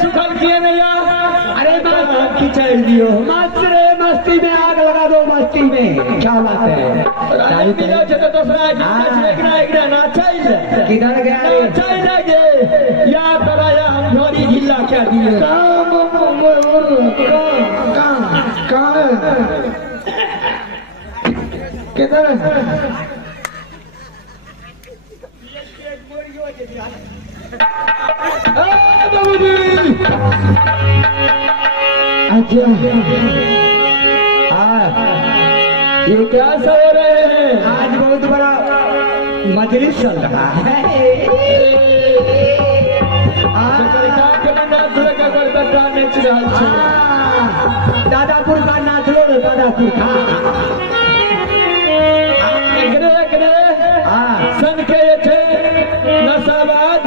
सुखल किए नहीं अरे मस्ती में आग लगा दो मस्ती में क्या बात है किधर गया या तराया हम झोरी ढीला क्या दिए किधर अच्छा ये क्या सो रहे हैं? आज बहुत बड़ा मजलिस चल रहा है। दादापुर का नाच लो दादापुर का सन के नशाबाद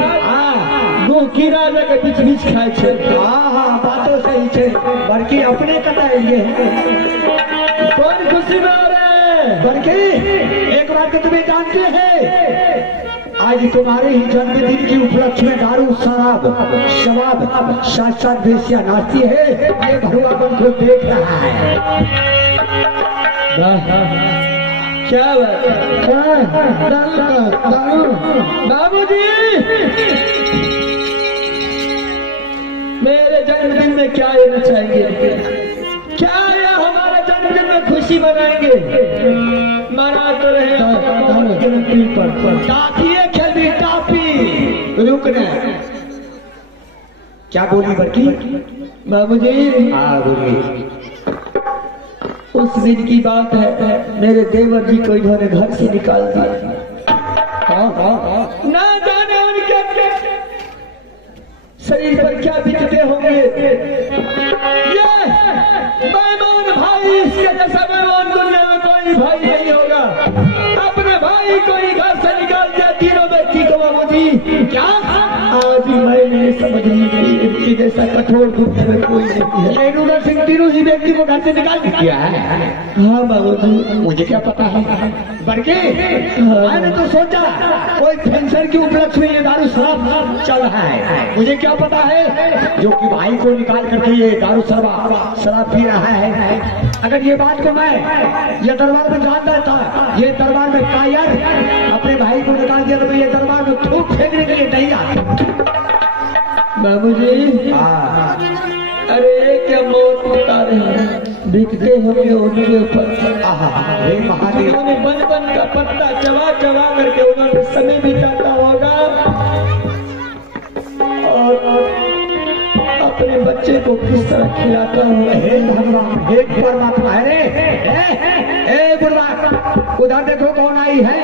की राजा के बीच बीच खाए छे। बातों सही छे बड़की अपने कटाएंगे कौन खुशी में हो रहे बड़की एक बात तो तुम्हें जानते हैं आज तुम्हारे ही जन्मदिन की उपलक्ष्य में दारू शराब शराब साथ साथ बेसिया नाचती है ये भगवान को देख रहा है। क्या बाबूजी मेरे जन्मदिन में क्या लेना चाहिए क्या ये हमारा जन्मदिन में खुशी मनाएंगे मना तो रहे काफी है खेली काफी रुकना क्या बोली बड़की बाबूजी बोली उस दिन की बात है मेरे देवर जी को इन्होंने घर से निकाल दिया ना जाने उनके शरीर पर क्या बीतते होंगे ये मेहमान भाई इसके जैसा मेहमान दुनिया में कोई भाई नहीं होगा अपने भाई को ही घर से निकाल दिया तीनों व्यक्ति को बाबूजी क्या आज मैंने समझ नहीं गई इनकी जैसा कठोर दुनिया में कोई नहीं है उधर सिंह तीनों ही व्यक्ति को घर से निकाल दिया है। हाँ बाबूजी मुझे क्या पता है बड़के मैंने तो सोचा कोई फैंसर की उपलक्ष्य में ये दारू शराब चल रहा है मुझे क्या पता है जो कि भाई को निकाल करके ये दारू शराब पी रहा है। अगर ये बात को मैं ये दरबार में जानता था ये दरबार में कायर अपने भाई को निकाल दिया तो मैं ये दरबार में थूक फेंकने के लिए नहीं आता बाबूजी। अरे क्या मौत उतारे बिकते होंगे उनके ऊपर उन्होंने बन बन का पत्ता चबा चबा करके उन्होंने समय बिताता होगा और अपने बच्चे को किस तरह खिलाता होगा। हे भगवान हे परमात्मा है रे बुढ़वा उधर देखो कौन आई है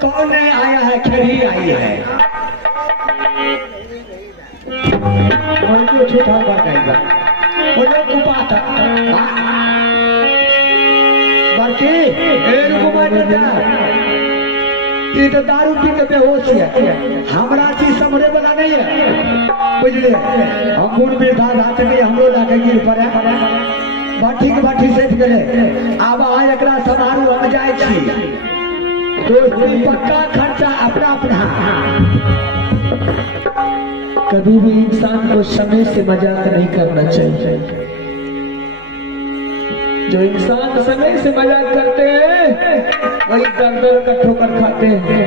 कौन है आया है खड़ी आई है छूटा ये तो दारू पी के बेहोश है हमारा चीज समझे वाला नहीं है बुझले हम गुण में धात नहीं हमरो लाके गिर पड़े भट्ठी के भट्ठी सेठ गए अब आज एकरा समारोह हम जाए छी तो पक्का खर्चा अपना अपना। कभी भी इंसान को समय से मजाक नहीं करना चाहिए जो इंसान समय से मजाक करते हैं वही दर दर का ठोकर खाते हैं।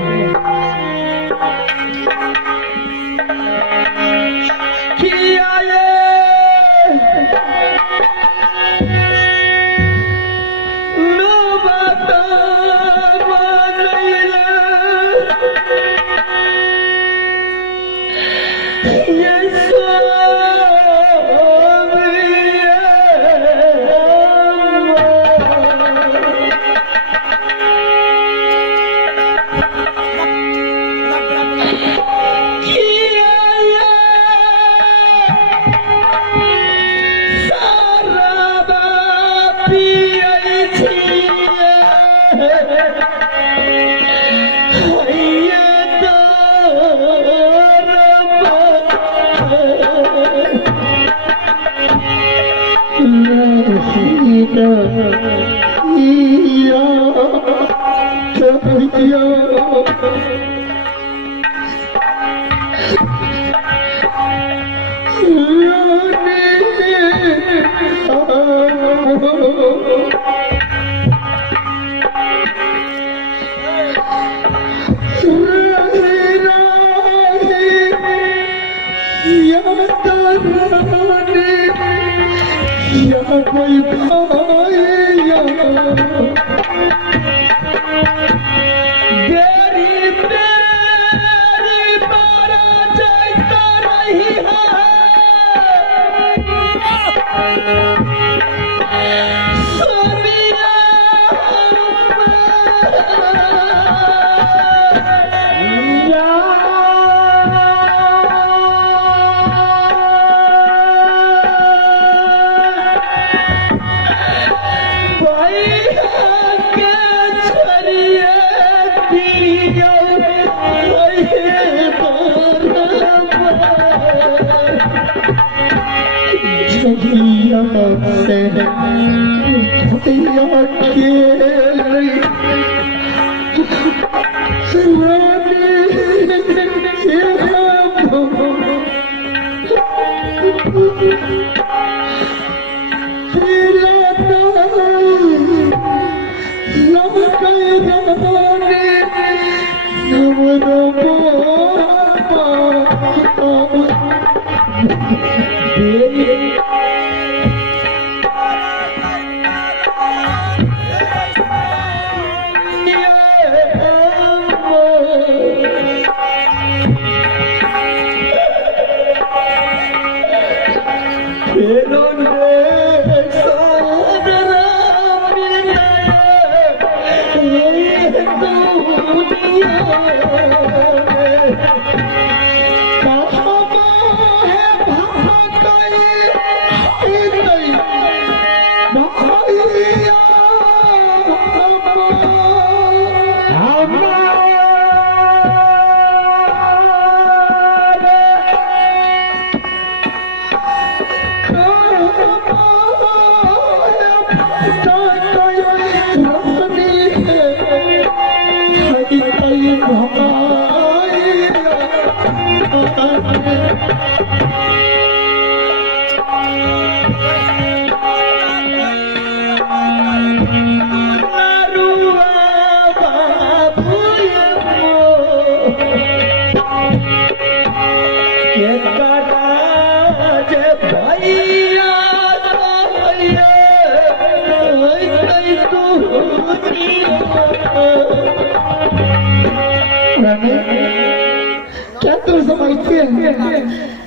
क्या तुम समझते हैं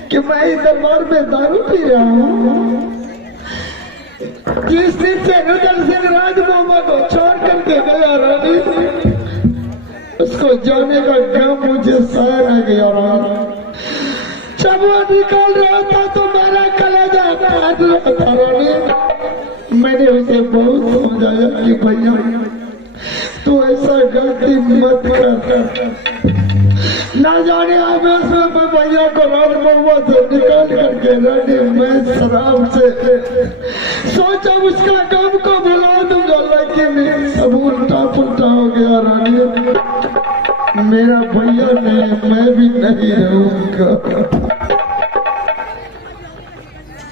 कि मैं इस दरबार में दारू पी रहा हूँ? जिस दिन से रुदल सिंह राजमामा को छोड़ करके गया रानी, उसको जाने का गम मुझे सह न गया रानी। जब वो निकल रहा था तो मेरा कलेजा फाट रहा था रानी। मैंने उसे बहुत समझाया कि भैया तू ऐसा गलती मत कर, ना जाने अब इसमें मैं भैया को राजमामा से निकाल करके रानी मैं शराब से सोचा उसका गम को भुला दूंगा, लेकिन सब उल्टा पुल्टा हो गया रानी। मेरा भैया नहीं, मैं भी नहीं रहूंगा।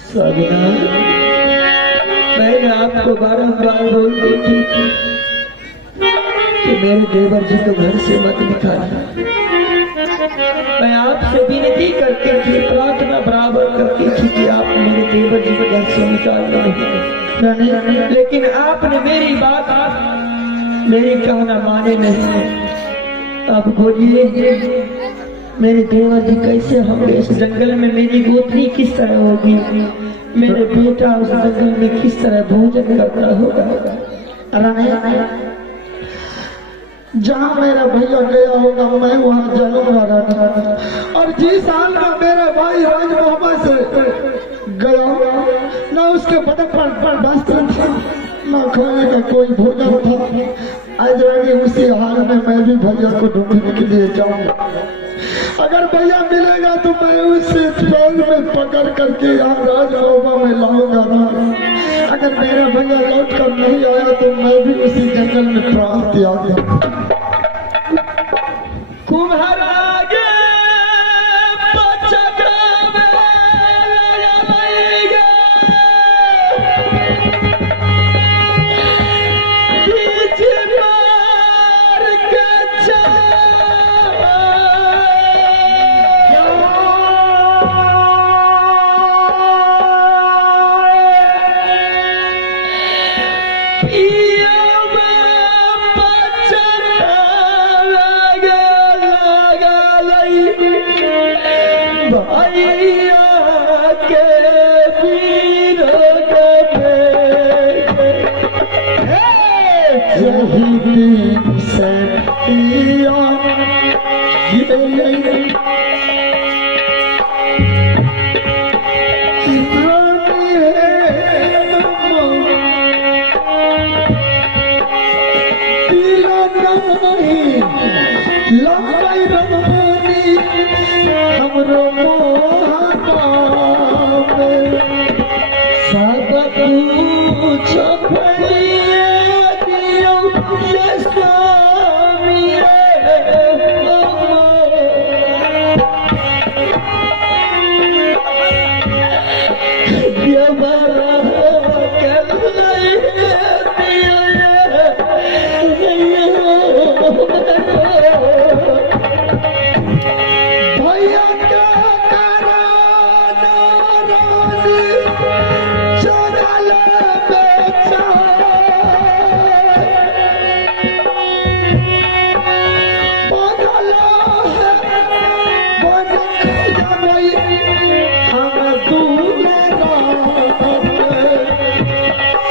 साबिना, मैंने आपको बारंबार बोलती थी कि मेरे देवर जी को घर से मत निकालना। मैं आपसे विनती करती थी, प्रार्थना बराबर करती थी कि आप मेरे देवर जी को घर से निकाल दें, लेकिन आपने मेरी कहना माने नहीं। अब बोलिए मेरे देवर जी कैसे होंगे इस जंगल में, मेरी गोत्री किस तरह होगी, मेरे बेटा उस जंगल में किस तरह भोजन करता होगा। जहाँ मेरा भैया गया होगा मैं वहाँ जाऊंगा रानी। और जिस हाल में मेरा भाई राज मोहम्मद से गया ना उसके बदन पर वस्त्र था ना खाने का कोई भोजन था। आज रानी उसी हाल में मैं भी भैया को ढूंढने के लिए जाऊंगा। अगर भैया मिलेगा तो मैं उसे ट्रेन में पकड़ करके यहाँ राजभवन में लाऊंगा ना। अगर मेरा भैया लौट कर नहीं आया तो मैं भी उसी जंगल में प्राण त्याग दूंगा।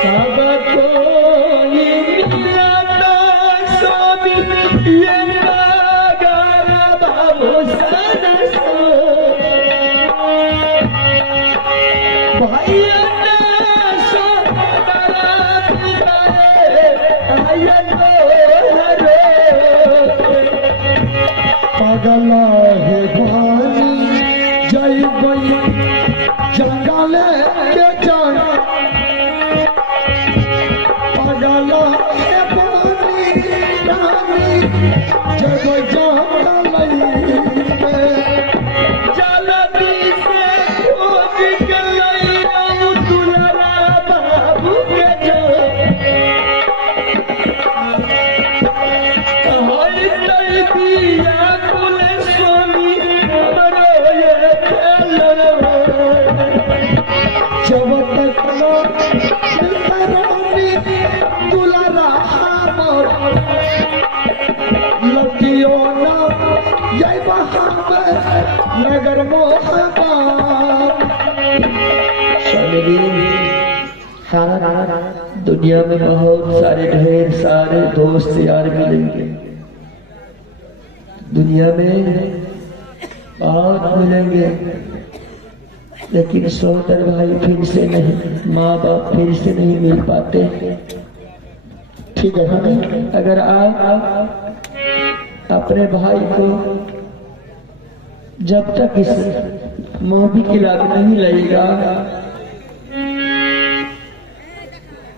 नगर दुनिया में बहुत सारे ढेर सारे दोस्त यार मिलेंगे, दुनिया में बहुत मिलेंगे, लेकिन सोदर भाई फिर से नहीं, माँ बाप फिर से नहीं मिल पाते। ठीक है, अगर आप अपने भाई को जब तक इस मोहब्बत की लाग नहीं लगेगा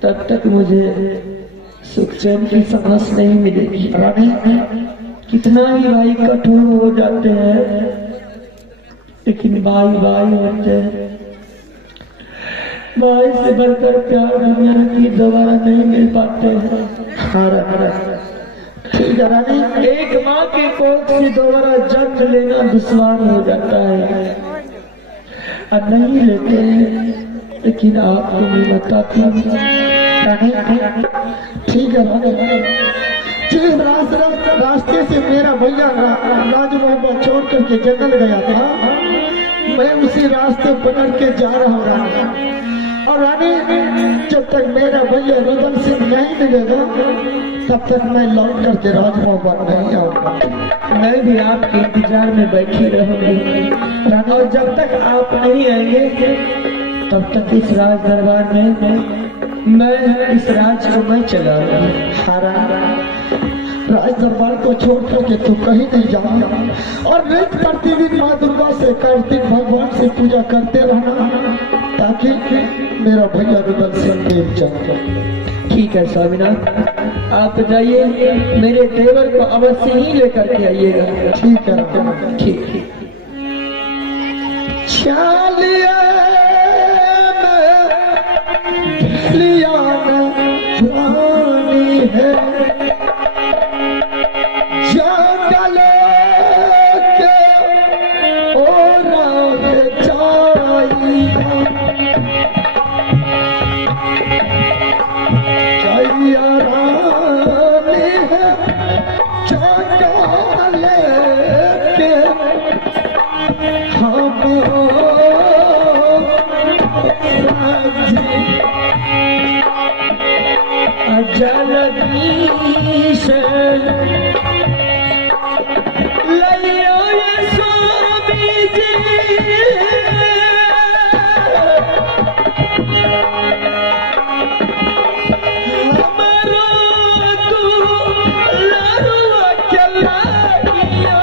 तब तक मुझे सुख चैन की सांस नहीं मिलेगी। कितना ही भाई कठोर हो जाते हैं, लेकिन भाई भाई होते हैं। भाई से बढ़कर प्यार दुनिया की दोबारा नहीं मिल पाते हैं। ठीक है रानी, एक माँ के कोख से दोबारा जन्म लेना दुश्वार हो जाता है और नहीं लेते हैं, लेकिन आपको मैं बताती हूँ। ठीक है रानी, जिस रास्ते से मेरा भैया राज मोहब्बत छोड़ करके जंगल गया था, मैं उसी रास्ते पकड़ के जा रहा हूँ रानी। और रानी, जब तक मेरा भैया रुदन सिंह नहीं मिलेगा तब तक मैं लौट करके राज मोहब्बत नहीं आऊंगा। मैं भी आपके इंतजार में बैठी रहूंगी रानी, और जब तक आप नहीं आएंगे तब तक इस राज दरबार में मैं इस राज को मैं चलाऊंगी। हारा राज दरबार को छोड़ करके तू कहीं नहीं जाना, और नित प्रतिदिन माँ दुर्गा से कार्तिक भगवान से पूजा करते रहना, ताकि मेरा भैया रुदन सिंह देव जाए। ठीक है स्वामीनाथ, आप जाइए, मेरे देवर को अवश्य ही लेकर के आइएगा। ठीक है, ठीक। चालिए लिया रानी है जंगल के ओर जाइया, जइया रानी है जंगल के हम जलदी से लियो ये स्वामी जी, हमारो तू लरुआ चला गया,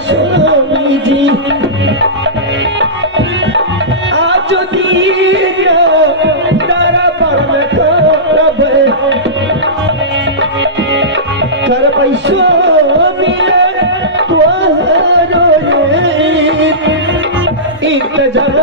स्वामी जी आज दीना दरबार में कर स्वामी इंतजार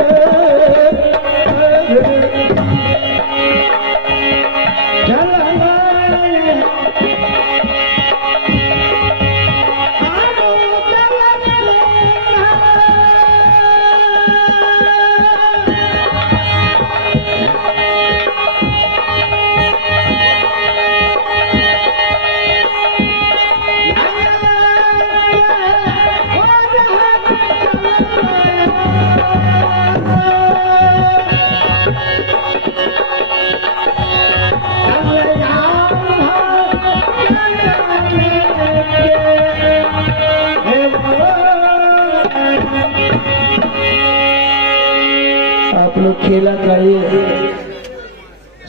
खेला का ये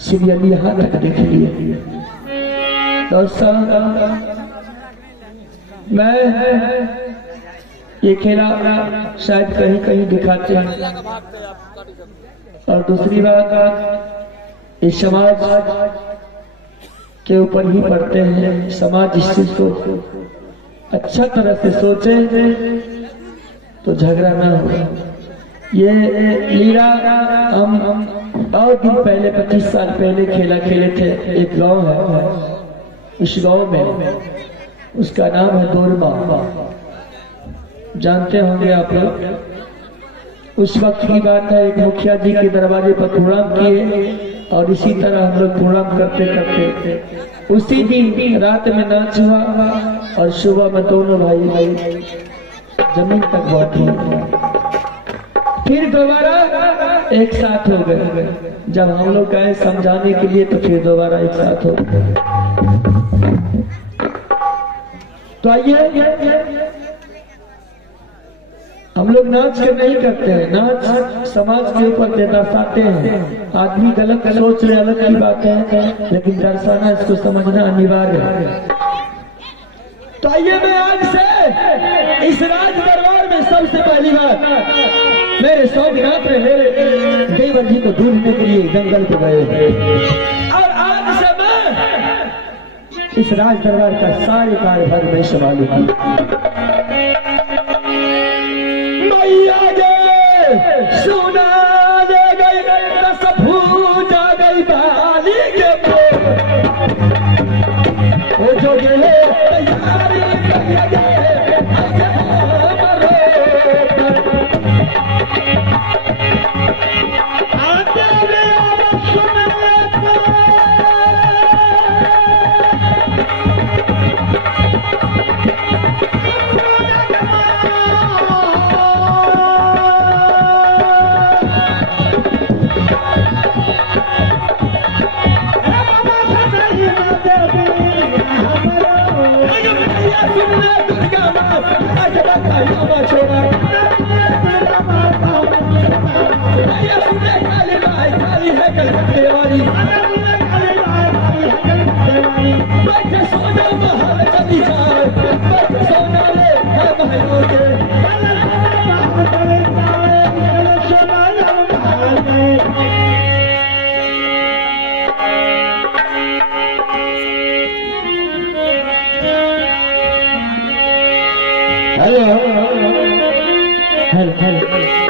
सीरियल यहाँ तक देख लिए दोस्तों। मैं ये खेला शायद कहीं कहीं दिखाते हैं, और दूसरी बात इस समाज के ऊपर ही पढ़ते हैं। समाज इस चीज को अच्छा तरह से सोचे तो झगड़ा ना हो। ये लीला हम बहुत दिन पहले 25 साल पहले खेले थे। एक गांव है, इस गांव में उसका नाम है दोरमा, जानते होंगे आप लोग। उस वक्त की बात है, एक मुखिया जी के दरवाजे पर प्रोग्राम किए, और इसी तरह हम लोग प्रोग्राम करते करते उसी दिन रात में नाच हुआ, और सुबह में दोनों भाई जमीन तक पहुंचे। फिर दोबारा एक साथ हो गए। जब हम लोग गए समझाने के लिए तो फिर दोबारा एक साथ हो गए। तो आइए हम लोग नाच के नहीं करते हैं, नाच समाज के ऊपर के दर्शाते हैं। आदमी गलत सोच ले अलग की बात है, लेकिन दर्शाना इसको समझना अनिवार्य है। तो आइए मैं आज से इस राज दरबार में सबसे पहली बार मेरे सौगनाथ में मेरे देवर जी को ढूंढने के लिए जंगल पे गए, और आज से मैं इस राज दरबार का सारे कार्यभार में संभालूंगा। मैया गे सुना ले गई रस भूजा गई बाली के ओ जो गेले तैयारी कर गे हेलो हेलो हेलो